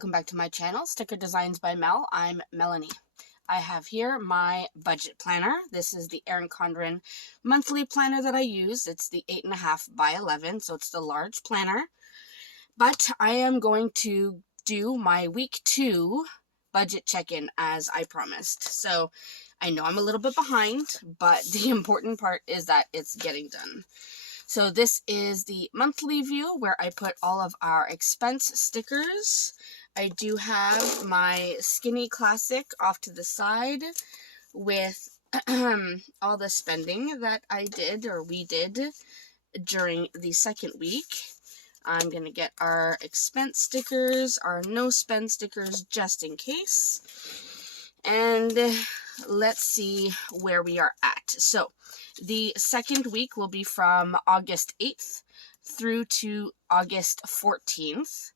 welcome back to my channel, Sticker Designs by Mel. I'm Melanie. I have here my budget planner. This is the Erin Condren monthly planner that I use. It's the 8.5 by 11, so it's the large planner. But I am going to do my week 2 budget check-in as I promised. So I know I'm a little bit behind, but the important part is that it's getting done. So this is the monthly view where I put all of our expense stickers. I do have my Skinny Classic off to the side with all the spending that I did or we did during the second week. I'm going to get our expense stickers, our no spend stickers just in case. And let's see where we are at. So the second week will be from August 8th through to August 14th.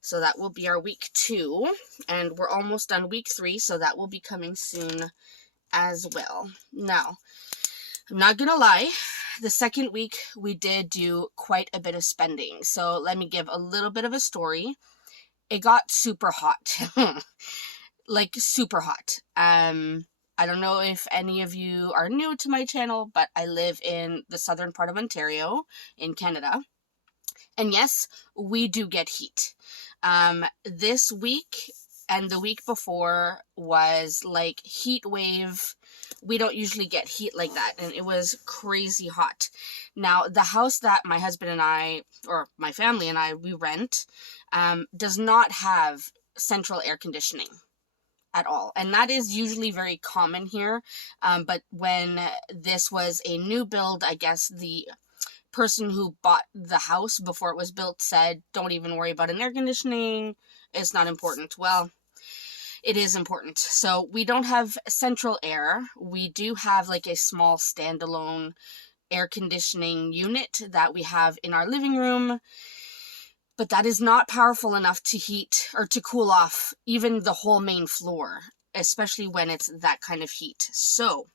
So that will be our week 2. And we're almost done week 3, so that will be coming soon as well. Now, I'm not going to lie. The second week, we did do quite a bit of spending. So let me give a little bit of a story. It got super hot. Like, super hot. I don't know if any of you are new to my channel, but I live in the southern part of Ontario in Canada. And yes, we do get heat. This week and the week before was like heat wave. We don't usually get heat like that, and it was crazy hot. Now, the house that my husband and I, or my family and I, we rent, does not have central air conditioning at all. And that is usually very common here. But when this was a new build, I guess the person who bought the house before it was built said, don't even worry about an air conditioning. It's not important. Well, it is important. So we don't have central air. We do have like a small standalone air conditioning unit that we have in our living room. But that is not powerful enough to heat or to cool off even the whole main floor, especially when it's that kind of heat. So,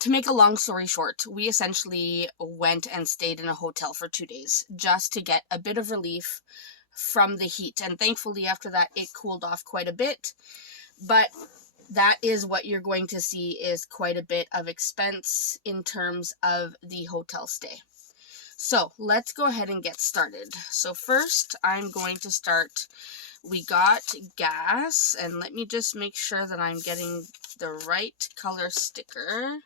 to make a long story short, we essentially went and stayed in a hotel for 2 days just to get a bit of relief from the heat. And thankfully, after that, it cooled off quite a bit. But that is what you're going to see is quite a bit of expense in terms of the hotel stay. So let's go ahead and get started. So first I'm going to start, we got gas, and let me just make sure that I'm getting the right color sticker.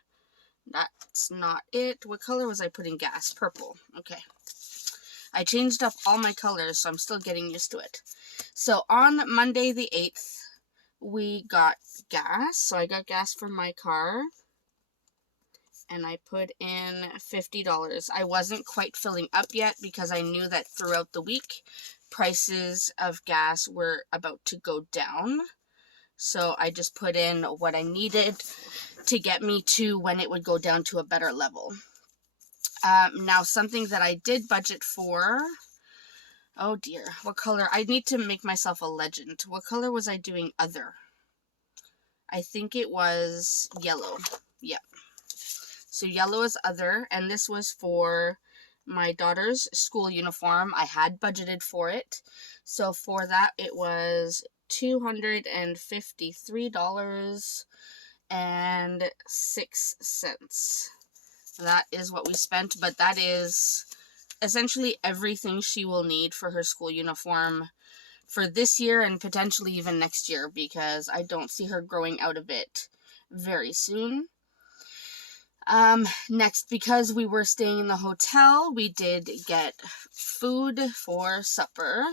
That's not it. What color was I putting gas? Purple. Okay. I changed up all my colors, so I'm still getting used to it. So on Monday the 8th, we got gas. So I got gas for my car. And I put in $50. I wasn't quite filling up yet because I knew that throughout the week, prices of gas were about to go down. So I just put in what I needed to get me to when it would go down to a better level. Now, something that I did budget for, oh dear, what color? I need to make myself a legend. What color was I doing other? I think it was yellow. Yep. So yellow is other, and this was for my daughter's school uniform. I had budgeted for it. So for that, it was $253.06. That is what we spent, but that is essentially everything she will need for her school uniform for this year and potentially even next year, because I don't see her growing out of it very soon. Next, because we were staying in the hotel, we did get food for supper.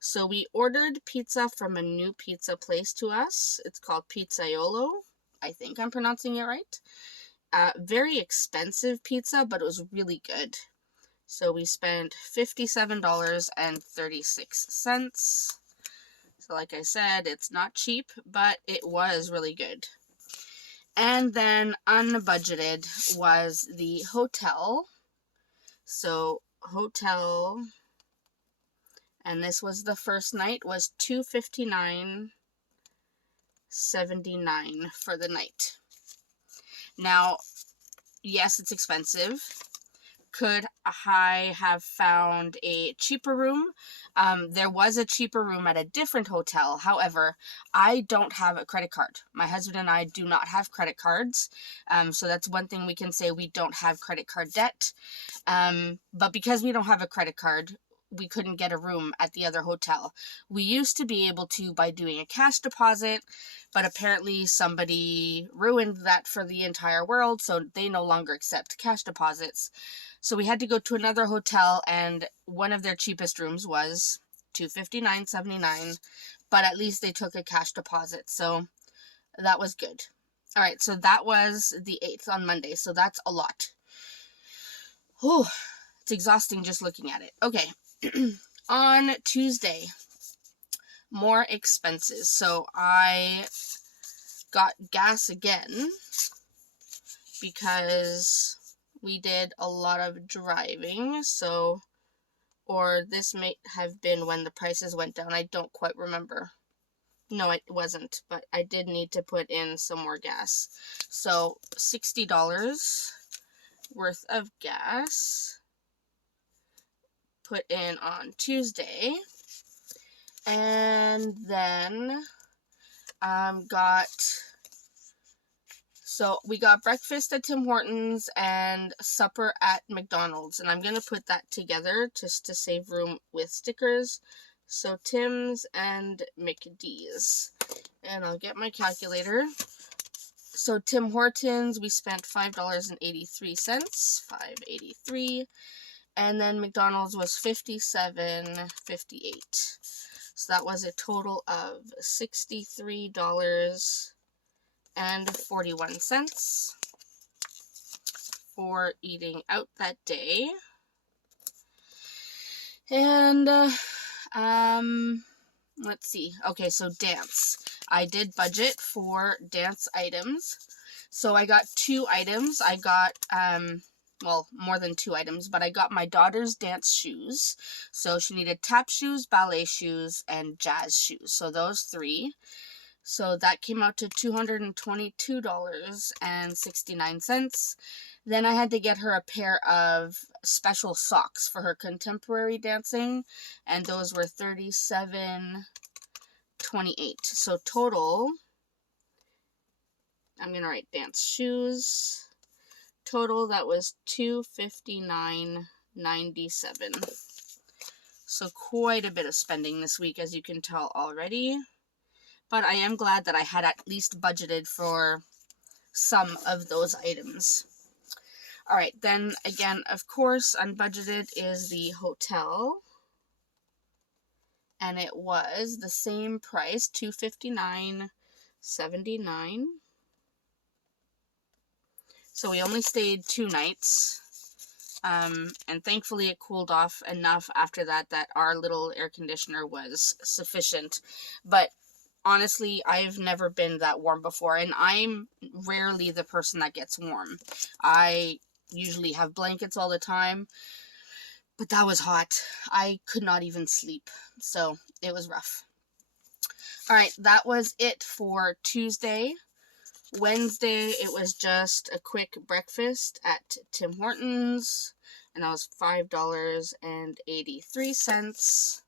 So we ordered pizza from a new pizza place to us. It's called Pizzaiolo. I think I'm pronouncing it right. Very expensive pizza, but it was really good. So we spent $57.36. So like I said, it's not cheap, but it was really good. And then unbudgeted was the hotel. So hotel, and this was the first night, was $259.79 for the night. Now, yes, it's expensive. Could I have found a cheaper room. There was a cheaper room at a different hotel. However, I don't have a credit card. My husband and I do not have credit cards. So that's one thing we can say, we don't have credit card debt. But because we don't have a credit card, we couldn't get a room at the other hotel. We used to be able to by doing a cash deposit, but apparently somebody ruined that for the entire world, so they no longer accept cash deposits. So we had to go to another hotel, and one of their cheapest rooms was $259.79, but at least they took a cash deposit, so that was good. All right, so that was the 8th on Monday, so that's a lot. Whew, it's exhausting just looking at it. Okay. On Tuesday, more expenses. So I got gas again because we did a lot of driving. So, or this may have been when the prices went down. I don't quite remember. No, it wasn't, but I did need to put in some more gas. So $60 worth of gas put in on Tuesday, and then we got breakfast at Tim Hortons and supper at McDonald's, and I'm gonna put that together just to save room with stickers. So Tim's and McD's, and I'll get my calculator. So Tim Hortons, we spent $5.83, $5.83. And then McDonald's was $57.58. So that was a total of $63.41 for eating out that day. And let's see. Okay, so dance. I did budget for dance items. So I got 2 items. I got well, more than 2 items, but I got my daughter's dance shoes. So she needed tap shoes, ballet shoes, and jazz shoes. So those 3. So that came out to $222.69. Then I had to get her a pair of special socks for her contemporary dancing, and those were $37.28. So total, I'm going to write dance shoes. Total, that was $259.97. So quite a bit of spending this week, as you can tell already. But I am glad that I had at least budgeted for some of those items. All right, then again, of course, unbudgeted is the hotel. And it was the same price, $259.79. So we only stayed 2 nights, and thankfully it cooled off enough after that our little air conditioner was sufficient. But honestly, I've never been that warm before, and I'm rarely the person that gets warm. I usually have blankets all the time, but that was hot. I could not even sleep, so it was rough. All right, that was it for Tuesday. Wednesday, it was just a quick breakfast at Tim Hortons, and that was $5.83.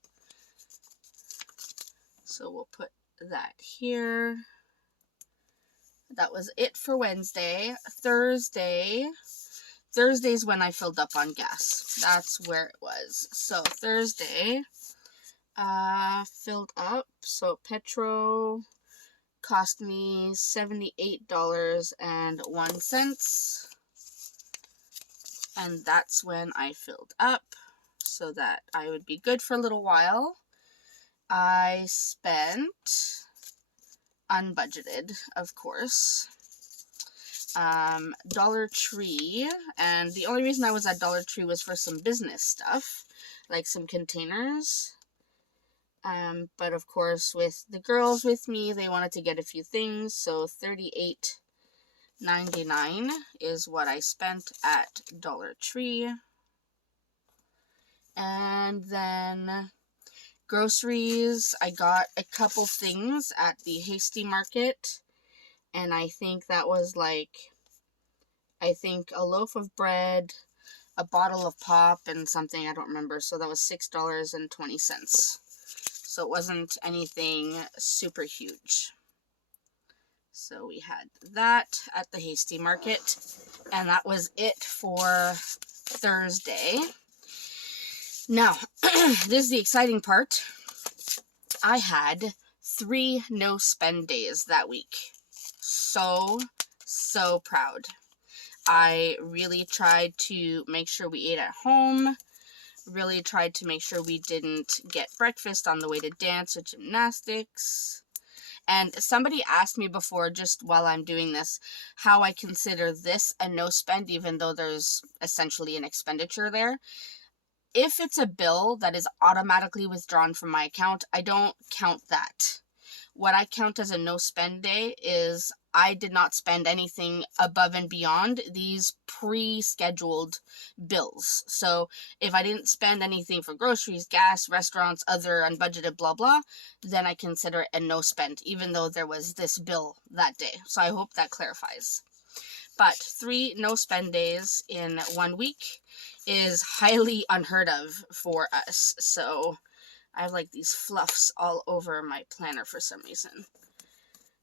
So we'll put that here. That was it for Wednesday. Thursday's when I filled up on gas. That's where it was. So Thursday, filled up. So petrol cost me $78.01. And that's when I filled up so that I would be good for a little while. I spent, unbudgeted, of course, Dollar Tree, and the only reason I was at Dollar Tree was for some business stuff, like some containers. But of course, with the girls with me, they wanted to get a few things, so $38.99 is what I spent at Dollar Tree. And then groceries, I got a couple things at the Hasty Market, and I think that was like, a loaf of bread, a bottle of pop and something, I don't remember. So that was $6.20. So it wasn't anything super huge. So we had that at the Hasty Market, and that was it for Thursday. Now, this is the exciting part. I had 3 no-spend days that week. So proud. I really tried to make sure we ate at home. Really tried to make sure we didn't get breakfast on the way to dance or gymnastics. And somebody asked me before, just while I'm doing this, how I consider this a no spend, even though there's essentially an expenditure there. If it's a bill that is automatically withdrawn from my account, I don't count that. What I count as a no spend day is I did not spend anything above and beyond these pre-scheduled bills. So if I didn't spend anything for groceries, gas, restaurants, other unbudgeted blah blah, then I consider it a no spend, even though there was this bill that day. So I hope that clarifies. But 3 no spend days in 1 week is highly unheard of for us. So I have like these fluffs all over my planner for some reason.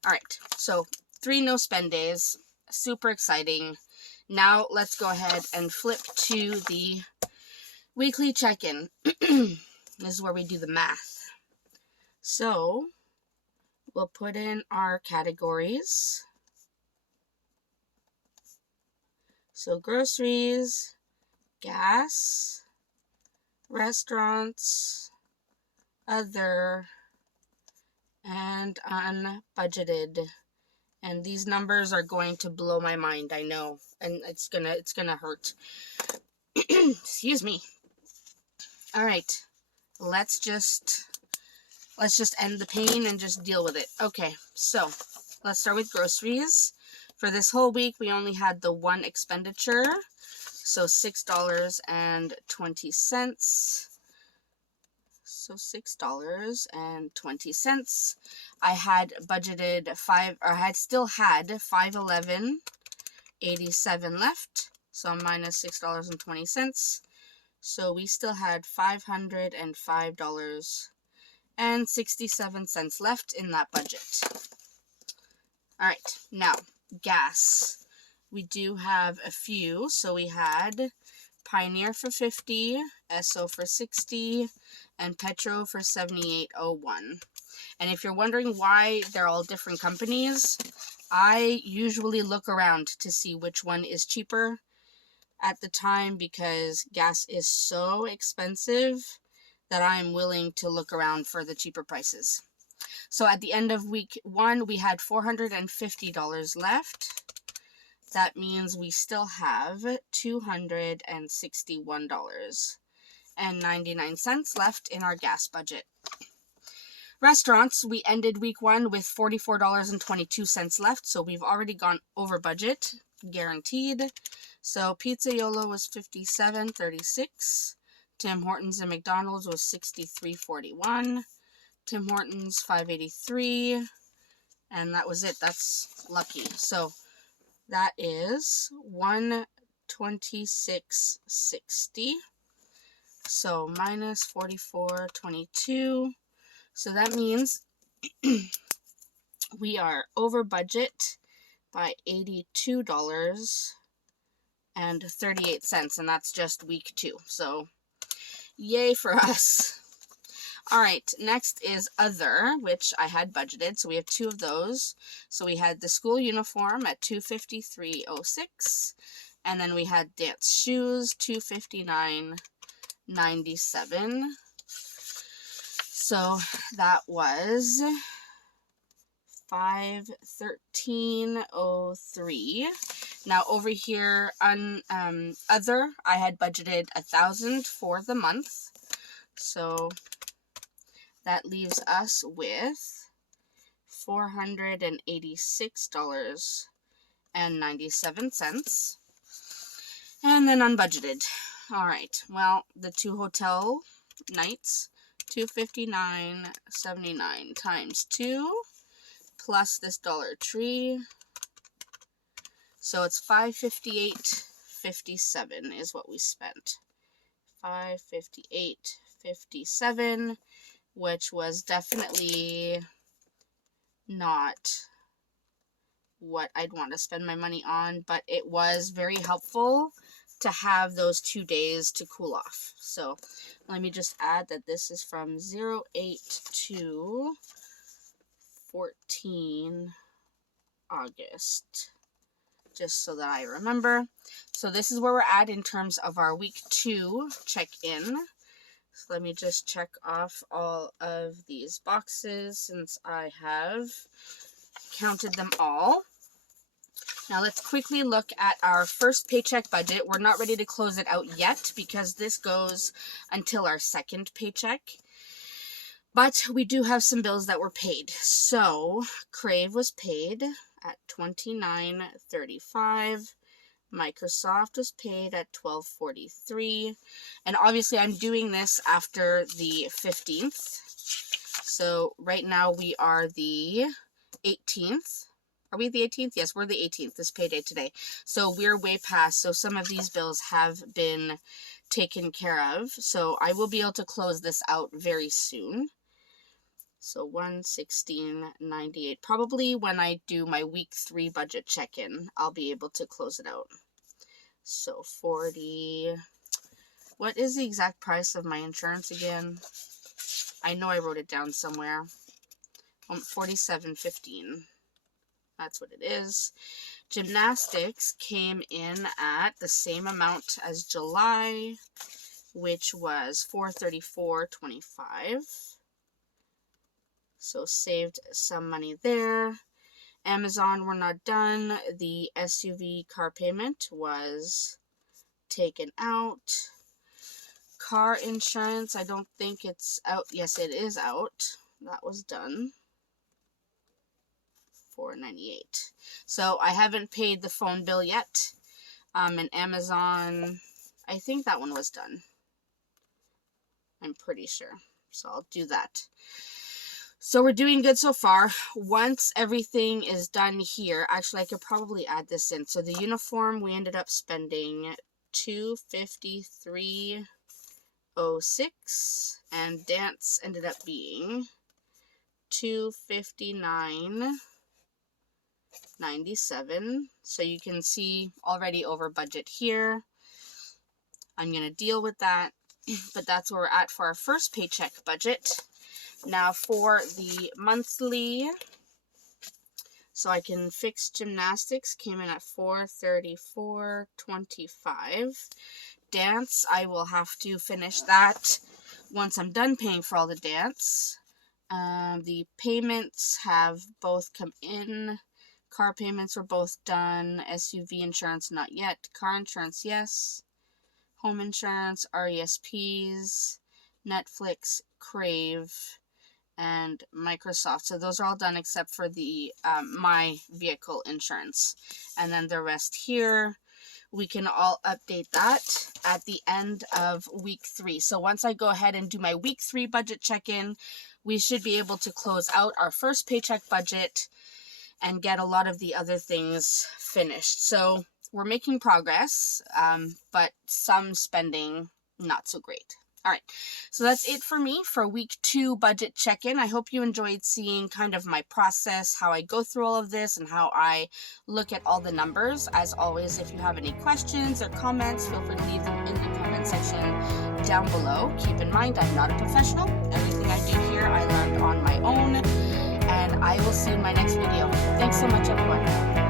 All right, so 3 no spend days, super exciting. Now let's go ahead and flip to the weekly check-in. This is where we do the math. So we'll put in our categories. So groceries, gas, restaurants, other, and unbudgeted. And these numbers are going to blow my mind, I know. And it's gonna hurt. Excuse me. All right. Let's just end the pain and just deal with it. Okay. So, let's start with groceries. For this whole week, we only had the 1 expenditure. So $6.20. So $6.20. I had budgeted still had $511.87 left. So minus $6.20. So we still had $505.67 left in that budget. All right, now gas. We do have a few. So we had Pioneer for $50, Esso for $60, and Petro for $78.01. And if you're wondering why they're all different companies, I usually look around to see which one is cheaper at the time, because gas is so expensive that I'm willing to look around for the cheaper prices. So at the end of week 1, we had $450 left. That means we still have $261.99 left in our gas budget. Restaurants, we ended week 1 with $44.22 left, so we've already gone over budget, guaranteed. So Pizzaiolo was $57.36. Tim Hortons and McDonald's was $63.41. Tim Hortons $5.83. And that was it. That's lucky. So that is $126.60. So minus $44.22. So that means we are over budget by $82.38, and that's just week 2. So yay for us. All right, next is other, which I had budgeted. So we have 2 of those. So we had the school uniform at $253.06, and then we had dance shoes, $259.97. So that was $513.03. Now over here on other, I had budgeted $1,000 for the month. So that leaves us with $486.97. And then unbudgeted. All right. Well, the 2 hotel nights, $259.79 times 2 plus this Dollar Tree. So it's $558.50 $558.57 is what we spent. $558.57, which was definitely not what I'd want to spend my money on, but it was very helpful to have those 2 days to cool off. So let me just add that this is from 08 to 14 August, just so that I remember. So this is where we're at in terms of our week 2 check-in. So let me just check off all of these boxes since I have counted them all. Now let's quickly look at our first paycheck budget. We're not ready to close it out yet because this goes until our second paycheck. But we do have some bills that were paid. So Crave was paid at $29.35. Microsoft was paid at $12.43. And obviously I'm doing this after the 15th. So right now we are the 18th. Are we the 18th? Yes, we're the 18th, this payday today. So we're way past. So some of these bills have been taken care of. So I will be able to close this out very soon. So $116.98. Probably when I do my week 3 budget check-in, I'll be able to close it out. So 40. What is the exact price of my insurance again? I know I wrote it down somewhere. $47.15. That's what it is. Gymnastics came in at the same amount as July, which was $434.25. So saved some money there. Amazon, we're not done. The SUV car payment was taken out. Car insurance, I don't think it's out. Yes, it is out. That was done. $498. So I haven't paid the phone bill yet. And Amazon, I think that one was done. I'm pretty sure. So I'll do that. So we're doing good so far. Once everything is done here, actually I could probably add this in. So the uniform, we ended up spending $253.06, and dance ended up being $259.97. So you can see already over budget here. I'm going to deal with that, but that's where we're at for our first paycheck budget. Now for the monthly, so I can fix gymnastics, came in at $434.25. Dance, I will have to finish that once I'm done paying for all the dance. The payments have both come in. Car payments were both done. SUV insurance, not yet. Car insurance, yes. Home insurance, RESPs, Netflix, Crave, and Microsoft. So those are all done except for the my vehicle insurance. And then the rest here, we can all update that at the end of week 3. So once I go ahead and do my week 3 budget check-in, we should be able to close out our first paycheck budget and get a lot of the other things finished. So we're making progress, but some spending not so great. All right, so that's it for me for week 2 budget check-in. I hope you enjoyed seeing kind of my process, how I go through all of this, and how I look at all the numbers. As always, if you have any questions or comments, feel free to leave them in the comment section down below. Keep in mind, I'm not a professional. Everything I do here, I learned on my own, and I will see you in my next video. Thanks so much, everyone.